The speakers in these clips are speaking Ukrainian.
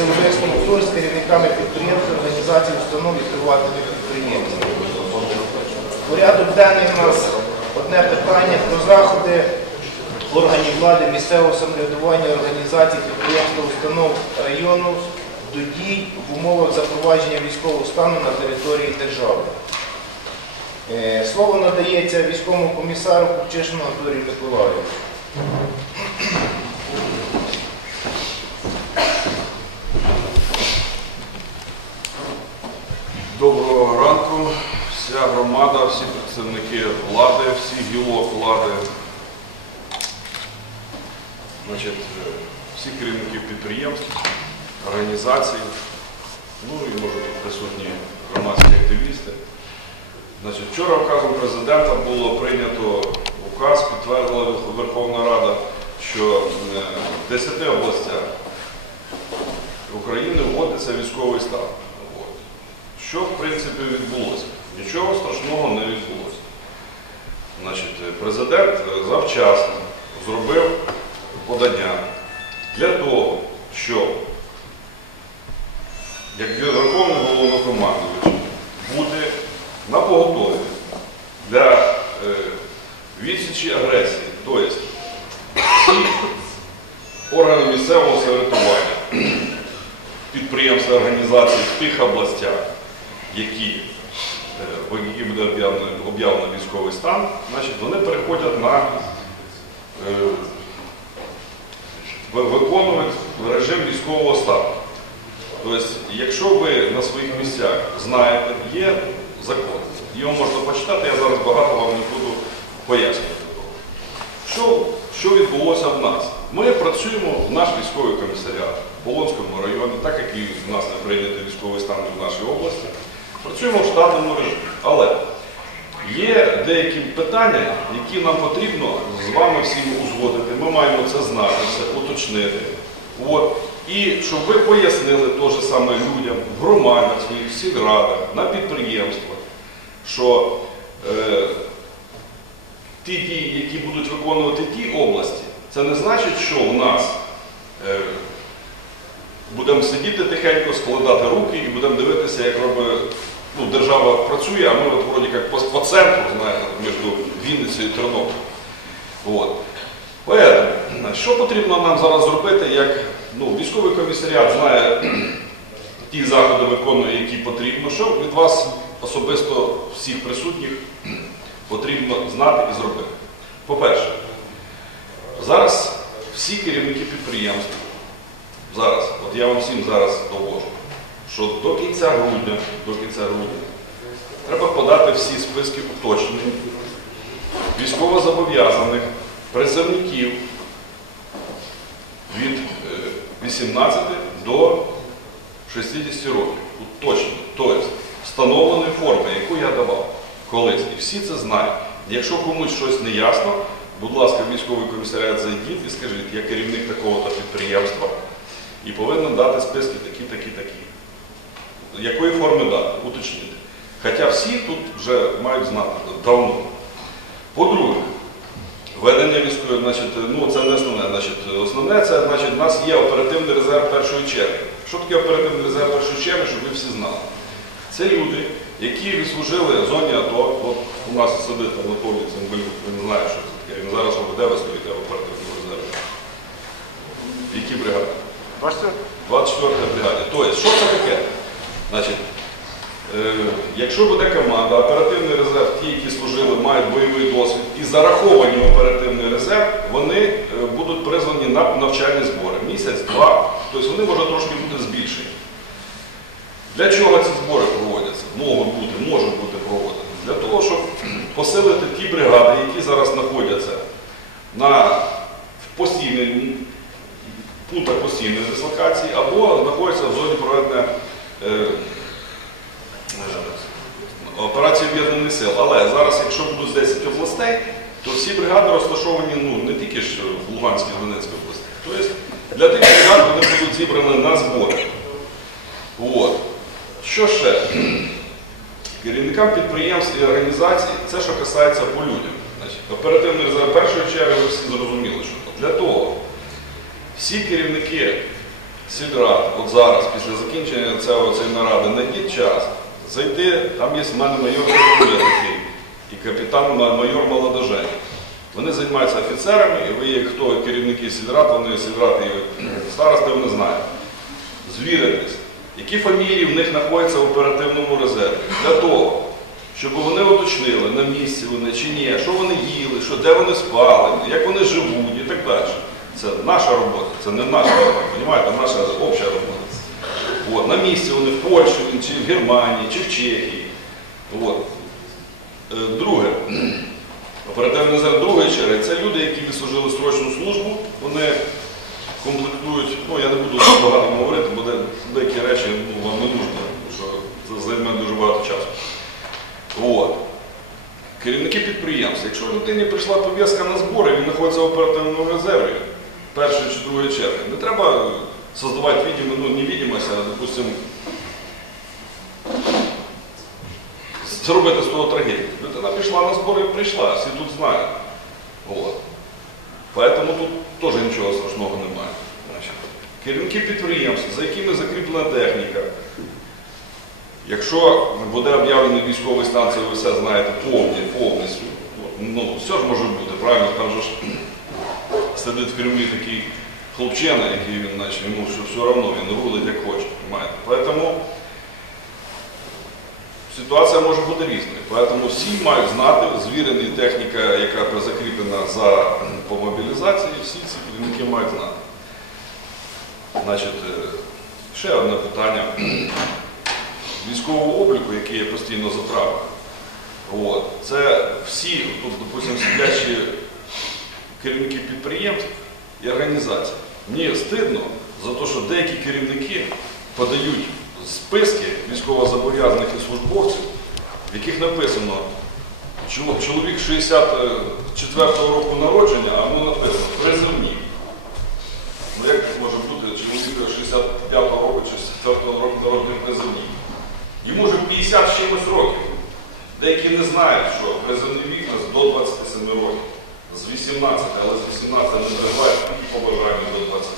силових структур з керівниками підприємств, організацій, установ і приватних підприємців. Порядок денний у нас одне питання про заходи органів влади місцевого самоврядування, організацій, підприємств, установ району до дій в умовах запровадження військового стану на території держави. Е, Слово надається військовому комісару Купчишину Анатолію Миколаївичу. Вся громада, всі представники влади, всі гілок влади, значить, е, всі керівники підприємств, організацій, ну і може присутні громадські активісти. Значить, вчора указом президента було прийнято указ, підтвердила Верховна Рада, що е, в 10 областях України вводиться військовий стан. Що, в принципі, відбулося? Нічого страшного не відбулося. Значить, президент е, завчасно зробив подання для того, щоб, як Верховний головнокомандувач, бути на поготові для е, відсічі агресії. Тобто органи місцевого самоврядування, підприємства, організації в тих областях, які, е, в які буде об'явлено військовий стан, значить, вони переходять на е, виконують режим військового стану. Тобто, якщо ви на своїх місцях знаєте, є закон, його можна почитати, я зараз багато вам не буду пояснювати. Що, що відбулося в нас? Ми працюємо в наш військовий комісаріат в Полонському районі, так як і в нас не прийнятий військовий стан в нашій області. Працюємо в штатному режимі. Але є деякі питання, які нам потрібно з вами всім узгодити. Ми маємо це знати, це уточнити. От. І щоб ви пояснили те саме людям в громадах своїх, сільрадах, на підприємствах, що е, ті дії, які будуть виконувати ті області, це не значить, що у нас е, будемо сидіти тихенько, складати руки і будемо дивитися, як робить ну, держава працює, а ми от вроді як по, по центру, знаєте, між Вінницею і Тернополем. От. Поэтому, що потрібно нам зараз зробити, як ну, військовий комісаріат знає ті заходи виконує, які потрібно, що від вас особисто всіх присутніх потрібно знати і зробити. По-перше, зараз всі керівники підприємств, зараз, от я вам всім зараз довожу, що до кінця грудня, до кінця грудня треба подати всі списки уточнень військовозобов'язаних призовників від е, 18 до 60 років. Уточнено. Тобто встановлені форми, яку я давав колись. І всі це знають. Якщо комусь щось не ясно, будь ласка, військовий комісаріат зайдіть і скажіть, я керівник такого-то підприємства і повинен дати списки такі, такі, такі. Якої форми дати? Уточнити. Хоча всі тут вже мають знати давно. По-друге, Ведення військової, значить, ну це не основне. Значить, основне це значить, у нас є оперативний резерв першої черги. Що таке оперативний резерв першої черги, щоб ви всі знали? Це люди, які відслужили в зоні АТО. От у нас сидить Анатолій Цимбалюк, він знає, що це таке. Він зараз де ви стоїте в оперативному резерві. В якій бригаді? Бачите? 24 бригаді. Тобто, що це таке? Значить, е, якщо буде команда, оперативний резерв, ті, які служили, мають бойовий досвід і зараховані в оперативний резерв, вони е, будуть призвані на навчальні збори. Місяць, два, тобто вони можуть трошки бути збільшені. Для чого ці збори проводяться? Можуть бути, можуть бути проводені. Для того, щоб посилити ті бригади, які зараз знаходяться на в постійній пунктах постійної дислокації або знаходяться в зоні проведення е, е, операції об'єднаних сил. Але зараз, якщо будуть 10 областей, то всі бригади розташовані ну, не тільки ж в Луганській Донецькій області. Тобто для тих бригад вони будуть зібрані на збори. От. Що ще? Керівникам підприємств і організацій, це що касається по людям. Оперативний резерв першої черги, ви всі зрозуміли, що то. Для того, Всі керівники сільрад, от зараз, після закінчення цієї наради, знайдіть час, зайти, там є в мене майор Кирило такий і капітан майор Молодожень. Вони займаються офіцерами, і ви, як хто керівники сільрад, вони сільрад і старости, вони знають. Звіритись, які фамілії в них знаходяться в оперативному резерві. Для того, щоб вони уточнили, на місці вони чи ні, що вони їли, що, де вони спали, як вони живуть і так далі. Це наша робота, це не наша робота, розумієте, наша обща робота. От, на місці вони в Польщі, чи в Германії, чи в Чехії. От. Е, Друге, оперативний резерв другої черги це люди, які відслужили срочну службу, вони комплектують, ну я не буду багато говорити, бо деякі речі ну, вам не нужно, що це займе дуже багато часу. От. Керівники підприємств, якщо людині прийшла пов'язка на збори, він знаходиться в оперативному резерві першої чи другої черги, не треба создавати відомо, ну, невидимость, а, допустим, зробити з того трагедію. Людина пішла на збори і прийшла, всі тут знають. От. Поэтому тут теж нічого страшного немає. Керівники підприємств, за якими закріплена техніка. Якщо буде об'явлений військовий стан, це ви все знаєте повні, повністю. Ну, все ж може бути, правильно? Там же ж сидить в Кремлі такий хлопчина, який він, значить, йому все, одно, він рулить як хоче. Поэтому ситуація може бути різною. Поэтому всі мають знати, звірена техніка, яка закріплена за, по мобілізації, всі ці керівники мають знати. Значить, е, ще одне питання військового обліку, який я постійно затрапив. Це всі, тут, допустимо, сидячі керівники підприємств і організацій. Мені стидно за те, що деякі керівники подають списки військовозобов'язаних і службовців, в яких написано чоловік 64-го року народження, а воно написано призовні. Ну як може бути чоловік 65-го року чи 64-го року народження призовні? Йому вже 50 з чимось років. Деякі не знають, що призовний вік до 27 років. З 18, але з 18 не тривають і побажаємо до 20.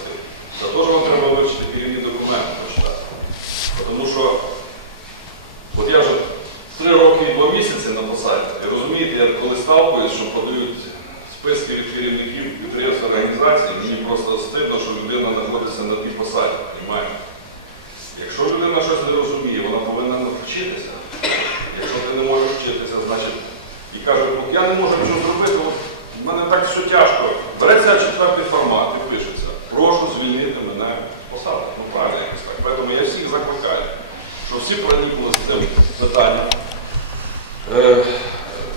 Це теж вам треба вивчити керівні документи почитати. Тому що от я вже 3 роки і 2 місяці на посаді. І розумієте, я коли сталкуюсь, що подають списки від керівників підприємств організацій, мені просто стидно, що людина знаходиться на тій посаді. Понимаєте? Якщо людина щось не розуміє, вона повинна навчитися. Якщо ти не можеш вчитися, значить, і каже, «От я не можу нічого зробити, от в мене так все тяжко. Береться четвертий формат і пишеться. Прошу звільнити мене з посади. Ну правильно якось так. Тому я всіх закликаю, що всі проникли з цим питанням. Е,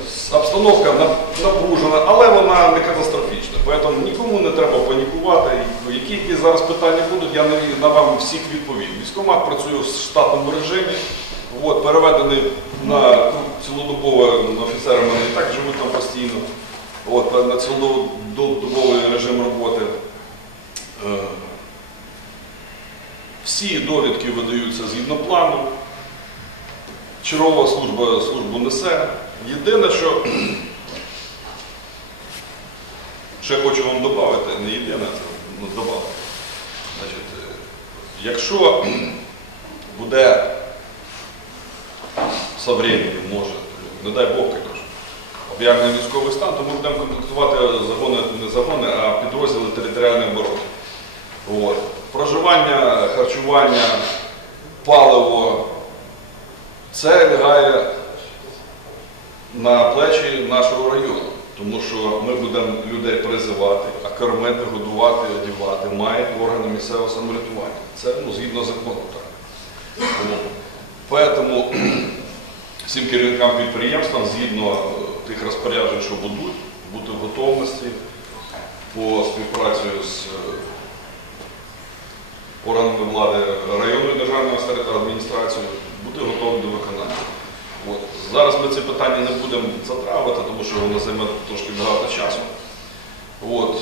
с- Обстановка напружена, але вона не катастрофічна. Тому нікому не треба панікувати. Які, зараз питання будуть, я на, вам всіх відповім. Військомат працює в штатному режимі, от, переведений на цілодобово офіцери в мене і так живуть там постійно. От, на цілодобовий режим роботи. Е, Всі довідки видаються згідно плану. Чергова служба службу несе. Єдине, що ще хочу вам додати, не єдине, це ну, додати. Значить, якщо буде со временем, може, не дай Бог, конечно, об'явлений військовий стан, то ми будемо комплектувати загони, не загони, а підрозділи територіальної оборони. От. Проживання, харчування, паливо, це лягає на плечі нашого району, тому що ми будемо людей призивати, а кормити, годувати, одягати мають органи місцевого самоврядування. Це ну, згідно закону так. Тому, всім керівникам підприємствам згідно е, тих розпоряджень, що будуть, бути в готовності по співпраці з е, органами влади районної державної адміністрації, бути готові до виконання. От. Зараз ми ці питання не будемо затрагувати, тому що воно займе трошки багато часу. От.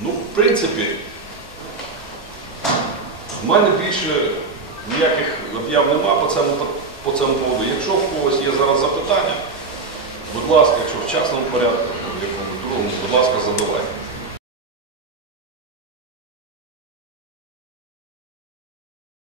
Ну, в принципі, в мене більше ніяких об'яв нема по цьому, по цьому поводу. Якщо в когось є зараз запитання, будь ласка, якщо в частному порядку, в якому Тому, будь ласка, задавайте.